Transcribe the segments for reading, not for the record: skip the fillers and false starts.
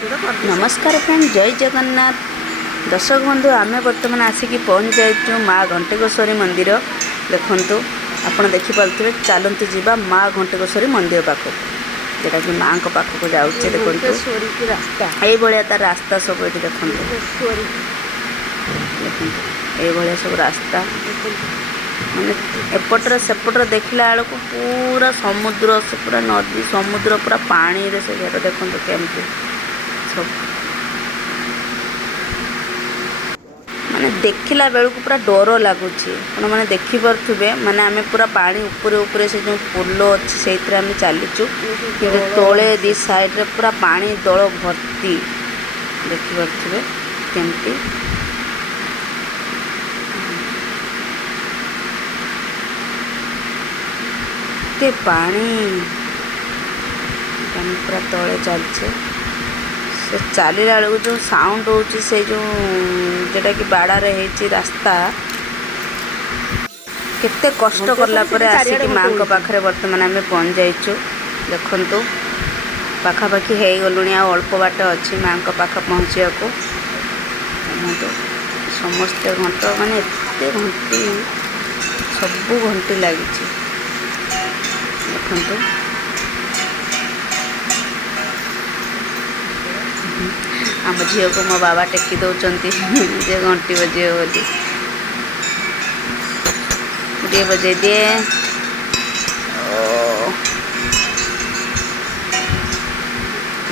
नमस्कार फ्रेंड, जय जगन्नाथ। दर्शक बंधु, आम बर्तमान आसिक पहुँच जाइए माँ घंटेश्वरी मंदिर। देखु आप देखिपे चलती जावा माँ घंटेश्वरी मंदिर पाख जोटा कि माँ पाखक जाऊे। देखो ये तार रास्ता सब ये देखो ये सब रास्ता माने एपटर सेपटर देखला बेलू पूरा समुद्र से पूरा नदी समुद्र पूरा पानी रे से घर देखो केमती सब माने देखला बेलू पूरा डर लगुच। मैंने देखिपे माने आम पूरा पानी ऊपर ऊपर से जो पोल अच्छी से आम चलीचु कि तले दी साइड पूरा पानी दल भर्ती देखिपे केमती पानी पूरा तले चलचे से चलला बेलू जो साउंड हो जोटा कि बाड़े हो रास्ता केते कष्ट करला परे आसिक माँ पाखे बर्तमान आम पहुँच जाइचु। देखु पाखापाखि हो गलुणी अल्प बाट अच्छी माँ पाख पहुँचा को समस्ते घंट माने एते घंटी सबू घंटी लगी देखु आम झील को मो बाबा टेकी दौरान जे घंटी बजे बोली गोटे बजे दिए।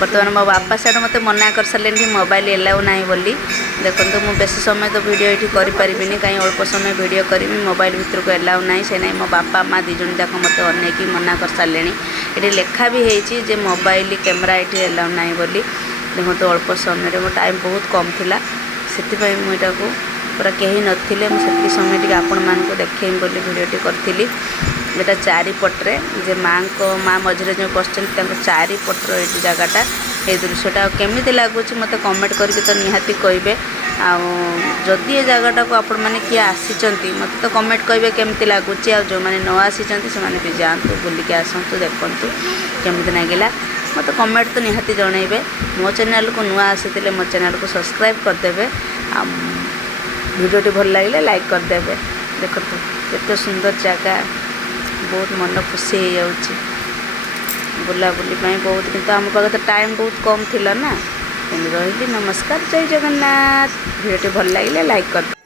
बर्तमान मो बापा से मत मना कर सारे कि मोबाइल एलाउ ना बोली। देखो मुझे बेसी समय तो वीडियो ये करें कहीं अल्प समय वीडियो करी मोबाइल भीतर को एलाउ ना से ना मो बापा माँ दीज जाक मत अनेक मना कर सारे। ये लेखा भी होती मोबाइल कैमेरा ये एलाउ ना बोली। देखो तो अल्प समय मो टाइम बहुत कम थिला से मुझा को पूरा कहीं नथिले मुझे समय टी आपण मानक देखें बोली वीडियो करी। यहाँ चारिपटे जे माँ को माँ मझे जो बस चारिपटर ये जगटा ये दृश्यटा केमी लगुच मत कमेंट करके तो निहाती कहे। आदि ये जगटा को आपण मैंने किए आसी मत तो कमेंट करेंगे केमती लगुच। जो मैंने न आसी से भी जातु बुलिक आसतु देखु केमती लगिला मत कमेंट तो निहाती जनइबे। मो चैनल को नुआ आसी मो चैनल को सब्सक्राइब करदे। वीडियो भल लगे लाइक करदे। देखो केते सुंदर जगह बहुत मन खुशी हो जाऊँगी बुलाबुली बहुत किंतु आम पाखे तो टाइम बहुत कम थिला ना रही। नमस्कार, जय जगन्नाथ। वीडियो भल लगे लाइक कर।